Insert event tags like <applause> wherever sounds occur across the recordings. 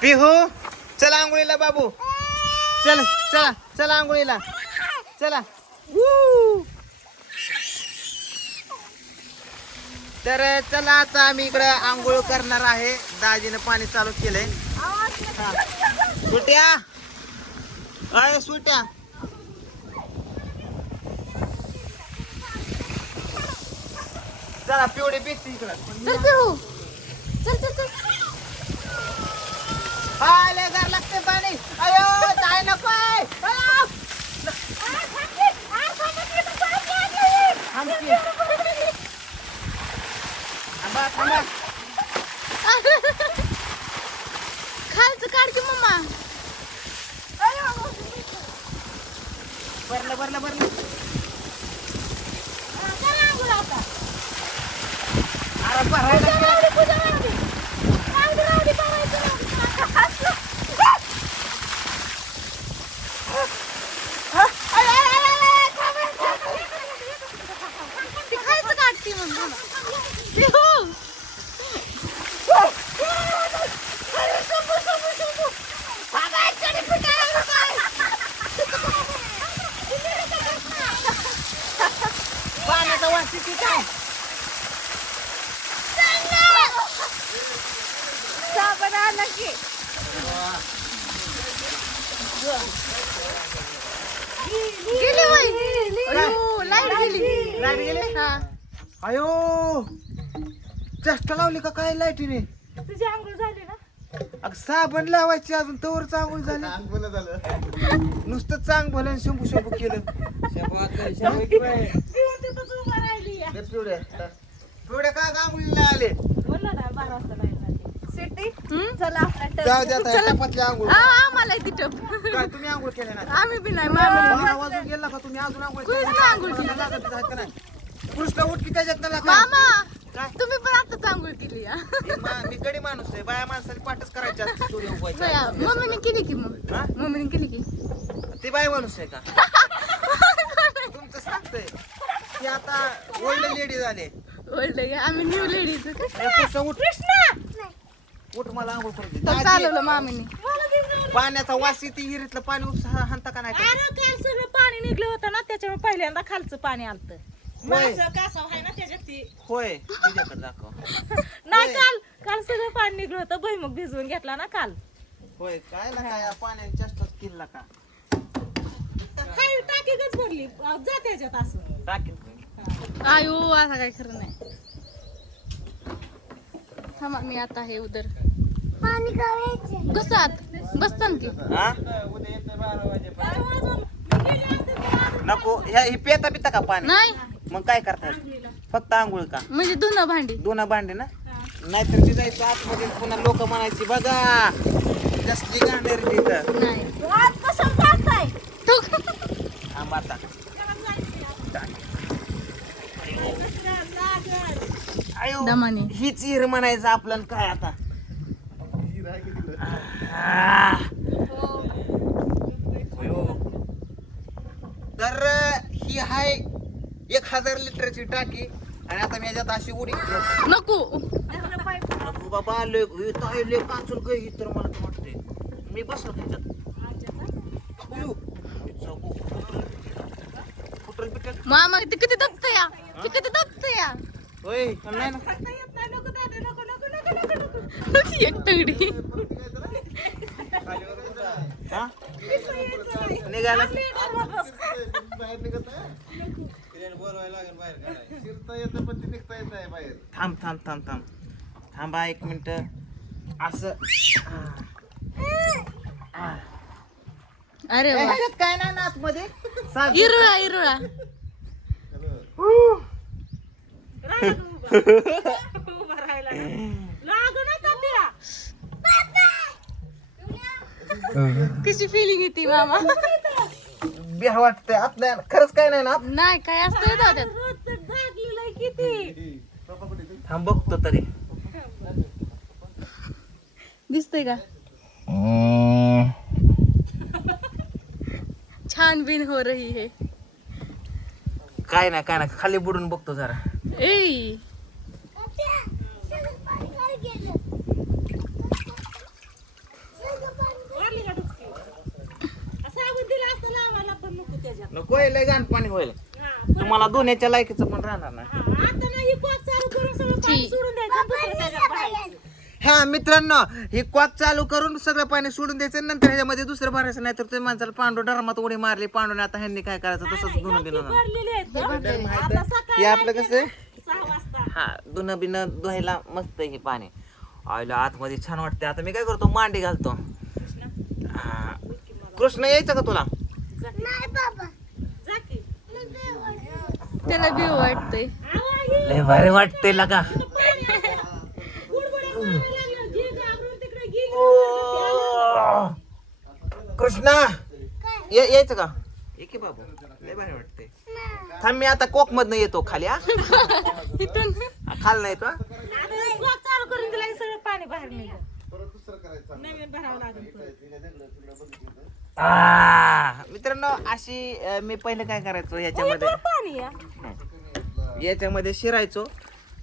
पिहू चला आंघोळीला बाबू. चल चला चला आंघोळीला. चला. तर चला आता आम्ही इकडं आंघोळ करणार आहे. दाजीनं पाणी चालू केलंय. सुट्या? अय सुट्या. चला पिवडे बेसते इकडं. चल पिहू. चल चल चल. आले घर लागते पाणी. अयो काय नको. खालचं काढ की मम्मा. भरलं भरलं भरलं अरे भरायला गेलं. ती खालचं काढती मम्मा पिहू पाण्याचा वास किती काय साबण आणला की गेली. वय अयो लाइट गेली. लाइट गेली. हा. अयो चष्टा लावली का काय लाईटीने? तुझी आंघोळ झाली ना? अग साबण लावायची अजून तवर चांगलं झालं. नुसतं चांग भलं आणि शंभू शंभू केलं. पिवड्या पिवड्या का गांगुलीला आले? सिटी जाऊ दे आता ह्या टपातल्या आंघोळ. आम्हाला काय तुम्ही आंघोळ ना आम्ही बी नाही मामा. बारा वाजून गेला का तुम्ही? अजून आंघोळ केली? आंघोळ केली? कोणाला लागत आहेत का नाही? कृष्ण उठकी त्याच्यात ना. मामा काय? तुम्ही पण आता आंघोळ केली? हे. मा- मी गडी माणूस आहे. बाया माणसाने पाठच सूर्य बया, आधी. मम्मीने केली की मग? हा? मम्मीने केली की? ते बाय माणूस आहे का? तुमचं सांगतंय. की आता ओल्ड लेडी झाले. ओळलं आम्ही न्यू लेडीज कृष्ण उठ. उठ मला आंघोळ करू दे. दाजी, चालवलं मामीने. पाण्याचा वास येते विहिरीतलं पाणी उपसा हाणता का नाही का? अरे काल सगळं पाणी निघलं होतं ना त्याच्यामुळे पहिल्यांदा खालचं पाणी आलत. होय. कासव आहे ना त्याच्यात ती? होय तुझ्याकडे दाखव. <laughs> नाही काल काल सगळं पाणी निघलं होतं भुईमुग भिजवून घेतला ना काल. होय काय ना काय पाण्याने किल्ला का? हाय टाकीच भरली अं, जा त्याच्यात असं. टाकीन आयो आता काय खरं नाही. थांबा मी आता हे उदर. पाणी घुसात बसतान की. हा? नको ह्या ही पेता पिता का पाणी? नाही. मग काय करतात? फक्त आंघोळ का? म्हणजे धुणं भांडी. दोन भांडे ना? नाहीतर ती जायचं आतमध्ये पुन्हा लोक म्हणायची बघा कसली गांडेर तिथं नाही. तू थांब आता. आयो दमाने. हीच हिर म्हणायचं आपल्याला काय आता? आह. अयो. तर ही आहे एक हजार लिटरची टाकी आणि आता मी याच्यात अशी उडी. नको. नको बाबा लय लय काचून गय ही तर मला तर वाटते मी बसलो त्याच्यात. मामा ते किती दबत या? ते किती दबत या? होय नाही ना. एक तगडी. हा? निघाला थांब थांब थांब थांब. थांबा एक मिनिट. असं. अरे ए, वा. ह्याच्यात काय नाही ना आतमध्ये? साधं. इरुळा इरुळा. उभा राहायला लागू ना तात्या कशी फिलिंग येते मामा? बिहा वाटतंय आत नाही खरंच काय नाही ना? नाही काय असतं त्यात. रोजचं किती थांब बघतो तरी. दिसतंय का? छान बिन हो रही है. काय नाही काय नाही. खाली बुडून बघतो जरा. ए लय घाण पाणी होईल हा, तुम्हाला दोन्हीच्या लायकीचं पण राहणार नाही हा, आता ना कॉक चालू करून सगळं पाणी ठीक. सोडून द्यायचं दुसरं त्याच्यात भरायचं. मित्रांनो हे क्वाक चालू करून सगळं पाणी सोडून द्यायचं नंतर ह्याच्यामध्ये दुसरं भरायचं नाही तर ते माणसाला पांडू डरमात उडी मारली पांडूने आता ह्यांनी काय करायचं तसंच धुणं भरलेली आहेत हे. भरलेली. आता सकाळी आपलं कसं आहे? सहा वाजता हा धुणं बिणं धुवायला मस्त हे पाणी आईला आतमध्ये छान वाटते आता मी काय करतो मांडी घालतो हा. कृष्ण यायचं का तुला. त्याला बी वाटतंय. ही लय भारी वाटते लगा. कृष्णा ये- यायचं का? ये की बाबू लय भारी वाटते थांब मी आता कोक मधनं येतो खाली हा. इथून? खाल नाही कॉक चालू करून दिला सगळं पाणी बाहेर निघालं. नवीन भरावं लागेल. आ, मित्रांनो अशी अं, मी पहिले काय करायचो याच्यामध्ये? पाणी या. याच्यामध्ये शिरायचो.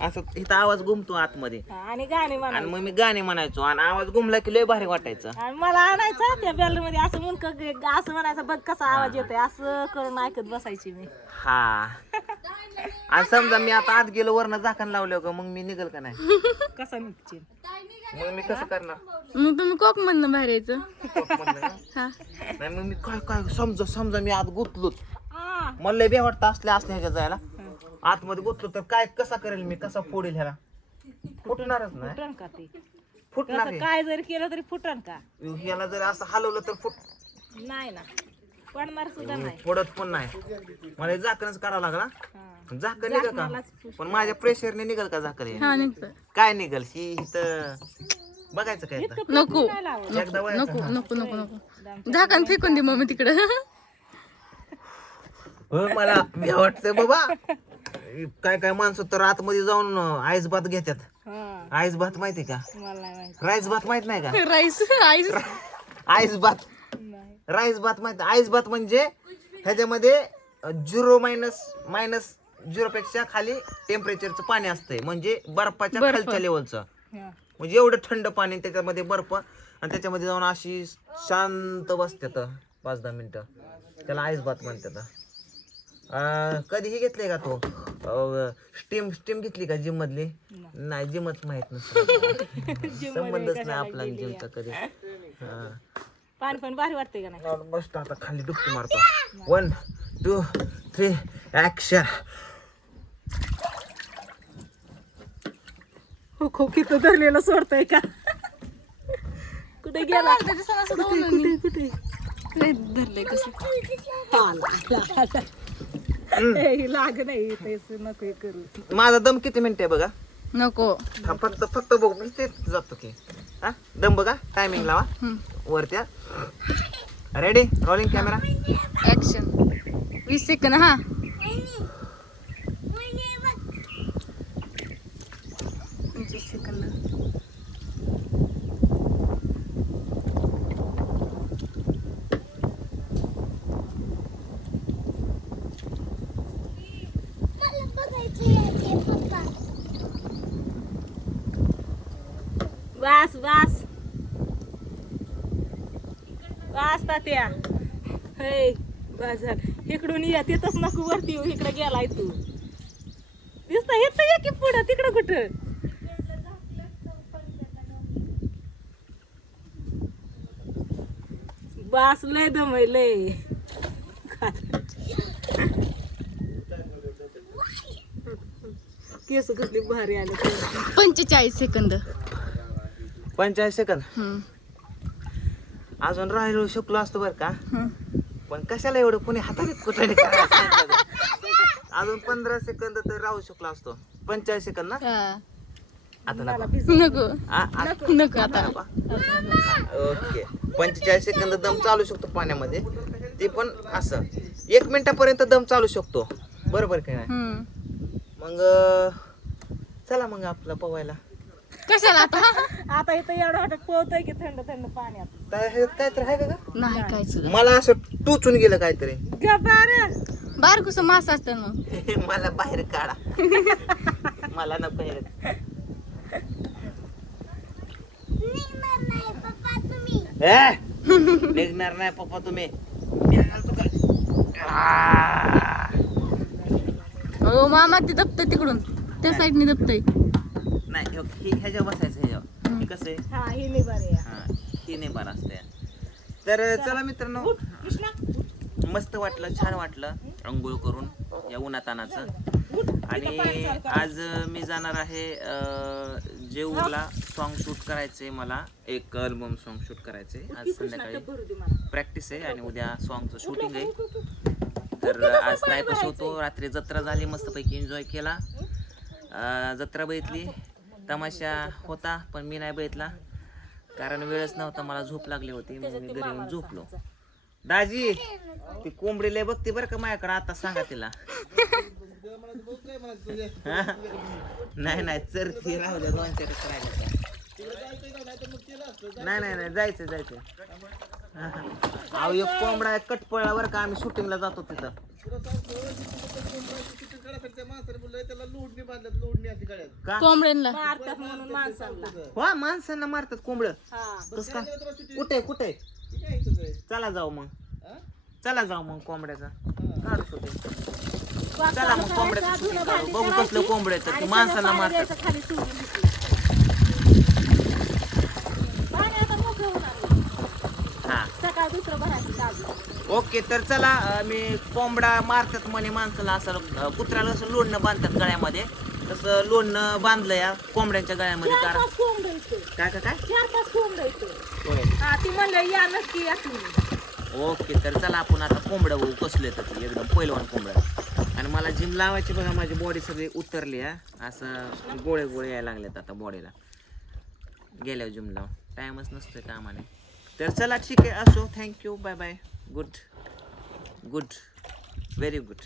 असं इथं आवाज घुमतो आतमध्ये. आणि गाणे म्हणा आणि मग मी गाणे म्हणायचो. आणि आवाज घुमला की लय भारी वाटायचं. आणि मला आणायचा त्या बेल मध्ये. असं मुंडक असं म्हणायचं बघ कसा आवाज येतोय. असं करून ऐकत बसायची मी. हा. आणि समजा मी आता आत गेलो वरनं झाकण लावलं का मग मी निघल का नाही? <laughs> कसा निघशील मग मी कसं करणार? मग तुम्ही कोक मधनं बाहेर यायचं? हा. नाही मग मी काय काय समजा समजा मी आत गुतलोच. मला लय बे वाटतं असल्या असल्या ह्याच्यात जायला. आतमध्ये गुतलो तर काय कसा करेल मी कसा फोडेल ह्याला? फुटणारच नाही. फुटन का ते? फुटणार तसं काय जरी केलं तरी फुटन का. ह्याला जर असं हलवलं तर फुट नाही ना. पडणार सुद्धा नाही. फोडत पण नाही. मला हे झाकणच करावं लागला. हा. झाकण निघल का? पण माझ्या प्रेशरने निघल का झाकण काय निघल? ही इथं बघायचं काय आता? नको. एकदा वळायचं. नको नको नको नको. झाकण फेकून दे मग तिकडं. हो मला मी वाटतंय बाबा. काय काय माणसं तर आतमध्ये जाऊन आईस भात घेतात. हा. आईस भात माहिती का? मला नाही माहिती. राईस भात माहीत नाही का? <laughs> Rice ice. आईस भात. राईस भात माहिती आईस भात म्हणजे ह्याच्यामध्ये झिरो मायनस मायनस झिरो पेक्षा खाली टेम्परेचरचं पाणी असतंय. म्हणजे बर्फाच्या बर्फ. खालच्या लेवलचं. म्हणजे एवढं थंड पाणी त्याच्यामध्ये बर्फ. आणि त्याच्यामध्ये जाऊन अशी शांत बसतात पाच दहा मिनिटं. त्याला आईस भात म्हणतात अं, कधीही घेतले का तो? स्टीम स्टीम घेतली का जिम मधली? नाही. जिमच माहीत नसतं. <laughs> संबंधच नाही आपला जिमचा कधी. हा. पाणी पण भारी वाटते का नाही? मस्त आता खाली डुबकी मारतो. वन टू थ्री ऍक्शन हो खो किती धरलेलं सोडतोय का? कुठे गेला? कुठे कुठे धरलंय कसं आला, आला, आला. लाग नाही तेच नको करू. माझा दम किती मिनिट आहे बघा? नको. थांब, फक्त फक्त बघू मी ते जातो की. हा दम बघा टायमिंग लावा. वरत्या रेडी रोलिंग कॅमेरा ऍक्शन वीस सेकंद हा. वास वास. वास तात्या. हय बाजार. इकडून या तिथंच नको वरती येऊ इकडे गेलाय तू. दिसत येत या की पुढं तिकडं कुठं? बास लय दमय लय. केस कसली भारी आले. पंचेचाळीस सेकंद. पंचाळीस सेकंद हम्म. अजून राहिलो शकलो असतो बरं का. पण कशाला एवढं कोणी हाताने कुठे? अजून पंधरा सेकंद तर राहू शकलो असतो पंचाळीस सेकंद ना हा. आता नका. नको आ- आ- नको आता नका. ओके पंचेचाळीस सेकंद दम चालू शकतो पाण्यामध्ये ते पण असं एक मिनिटापर्यंत दम चालू शकतो बरोबर काय नाही हम्म. मग अं, चला मग आपलं पोवायला कशाला आता? आता इथं एवढं वाटत पोहतोय की थंड थंड पाण्यात. काय हे- काहीतरी आहे का गं? नाही काय सुद्धा. मला असं टोचून गेलं काहीतरी. गबार बारकुस मास असतं मग? <laughs> मला बाहेर काढा. <laughs> मला नको हे. ए, निघणार नाही पप्पा तुम्ही. का? मामा ते दबतय तिकडून. त्या साईडने दबतय नाही हो, हे ह्याच्या बसायचं ह्याच्यावर हे कसं आहे? हा हे नाही बरे हा हे नाही बरं असते तर चला. मित्रांनो कृष्णा मस्त वाटलं छान वाटलं अंघोळ करून या उन्हातानाचं आणि आज मी जाणार आहे अं, जेऊरला सॉन्ग शूट करायचंय मला एक अल्बम सॉन्ग शूट करायचंय. आज संध्याकाळी प्रॅक्टिस आहे आणि उद्या सॉन्गचं शूटिंग आहे. तर आज नाही होतो रात्री जत्रा झाली मस्तपैकी एन्जॉय केला. अं, जत्रा बघितली. तमाशा होता पण मी नाही बघितला. कारण वेळच नव्हता मला झोप लागली होती. मग मी घरी येऊन झोपलो. दाजी ती कोंबडी लय बघते बरं का माझ्याकडे आता सांगा तिला. नाही नाही चर ती राहू दोन चार नाही नाही नाही जायचं जायचं अहो एक कोंबडा एक कटपळा बरं का आम्ही शूटिंगला जातो तिथं. का? कोंबड्यांना. मारतात म्हणून माणसांना. हो माणसांना मारतात कोंबड. हा. कस का? कुठे कुठे? चला जाऊ मग. चला जाऊ मग कोंबड्याचा. काढू shooting. चला मग कोंबड्याचं shooting काढू बघू कसलं कोंबड्याचं ते माणसांना मारतात. खाली सोडून घेतली. पाणी आता मोकळं होणार हा सकाळ दुसरं भरायचं चालू ओके तर चला मी कोंबडा मारतात म्हणे माणसाला असं कुत्र्याला असं लोणनं बांधतात गळ्यामध्ये. तसं लोणनं बांधलं या कोंबड्यांच्या गळ्यामध्ये कारण काय काय काय? चार पाच कोंबडं इथं. होय. ती म्हणलं या नक्की या तुम्ही. ओके तर चला आपण आता कोंबडं बघू कसले येतात ते एकदम पहिलवान कोंबडं आणि मला जिम लावायची बघा माझी बॉडी सगळी उतरली हा. असं गोळे गोळे यायला लागलेत आता बॉडीला गेल्यावर जिम लावून टाईमच नसतोय कामाने. तर चला ठीक आहे असो. Thank you bye bye good good very good